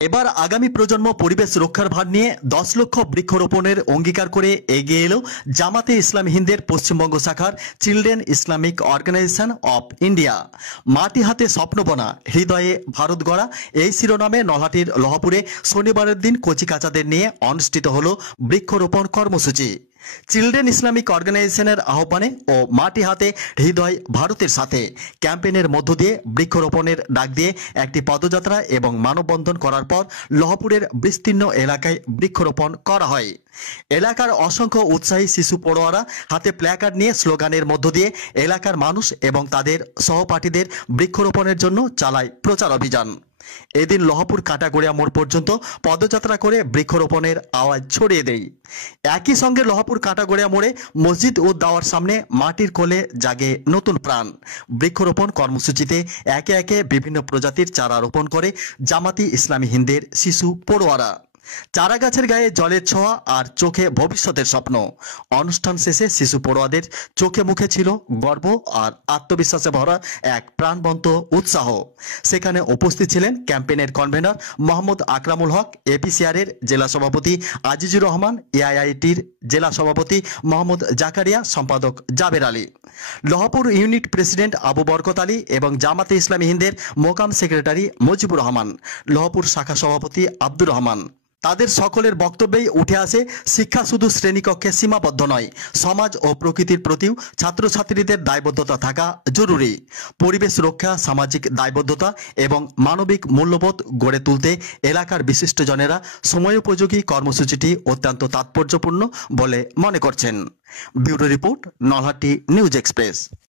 এবার আগামী প্রজন্ম পরিবেশ রক্ষার ভার নিয়ে 10 লক্ষ বৃক্ষরোপণের অঙ্গীকার করে এগিয়ে এলো জামাতে ইসলামী হিন্দের পশ্চিমবঙ্গ শাখার children Islamic organisation of India. মাটি হাতে স্বপ্ন বোনা, হৃদয়ে ভারত গড়া, এই শিরোনামে নলহাটির লহাপুরে শনিবারের দিন কচিকাঁচাদের নিয়ে অনুষ্ঠিত হলো বৃক্ষরোপণ কর্মসূচি। চিলড্রেন ইসলামিক অর্গানাইজেশনের আহ্বানে ও মাটি হাতে হৃদয় ভারতের সাথে ক্যাম্পেইনের মধ্য দিয়ে বৃক্ষরোপণের ডাক দিয়ে একটি পদযাত্রা এবং মানববন্ধন করার পর লহপুরের বিস্তীর্ণ এলাকায় বৃক্ষরোপণ করা হয়। এলাকার অসংখ্য উৎসাহী শিশু পড়ুয়ারা হাতে প্ল্যাকার্ড নিয়ে স্লোগানের মধ্য দিয়ে এলাকার মানুষ এবং তাদের সহপাঠীদের বৃক্ষরোপণের জন্য চালায় প্রচার অভিযান। এদিন লহপুর কাটাগড়িয়া মোড় পর্যন্ত পদযাত্রা করে বৃক্ষরোপণের আওয়াজ ছড়িয়ে দেয়। একই সঙ্গে লহপুর কাটাগড়িয়া মোড়ে মসজিদ ও দাওয়ার সামনে মাটির কোলে জাগে নতুন প্রাণ। বৃক্ষরোপণ কর্মসূচিতে একে একে বিভিন্ন প্রজাতির চারা রোপণ করে জামাতি ইসলামী হিন্দের শিশু পড়ুয়ারা। চারা গাছের গায়ে জলের ছোঁয়া আর চোখে ভবিষ্যতের স্বপ্ন। অনুষ্ঠান শেষে শিশু পড়ুয়াদের চোখে মুখে ছিল গর্ব আর আত্মবিশ্বাসে ভরা এক প্রাণবন্ত উৎসাহ। সেখানে উপস্থিত ছিলেন ক্যাম্পেইনের কনভেনর মোহাম্মদ আকরামুল হক, এপিসিআরের জেলা সভাপতি আজিজুর রহমান, এআইআইটির জেলা সভাপতি মোহাম্মদ জাকারিয়া, সম্পাদক জাবের আলী, লহপুর ইউনিট প্রেসিডেন্ট আবু বরকত আলী এবং জামাতে ইসলামী হিন্দের মোকাম সেক্রেটারি মুজিবুর রহমান, লহপুর শাখা সভাপতি আব্দুর রহমান। তাদের সকলের বক্তব্যেই উঠে আসে শিক্ষা শুধু শ্রেণীকক্ষে সীমাবদ্ধ নয়, সমাজ ও প্রকৃতির প্রতিও ছাত্রছাত্রীদের দায়বদ্ধতা থাকা জরুরি। পরিবেশ রক্ষা, সামাজিক দায়বদ্ধতা এবং মানবিক মূল্যবোধ গড়ে তুলতে এলাকার বিশিষ্টজনেরা সময়োপযোগী কর্মসূচিটি অত্যন্ত তাৎপর্যপূর্ণ বলে মনে করছেন। Bureau report, Nalhati news express.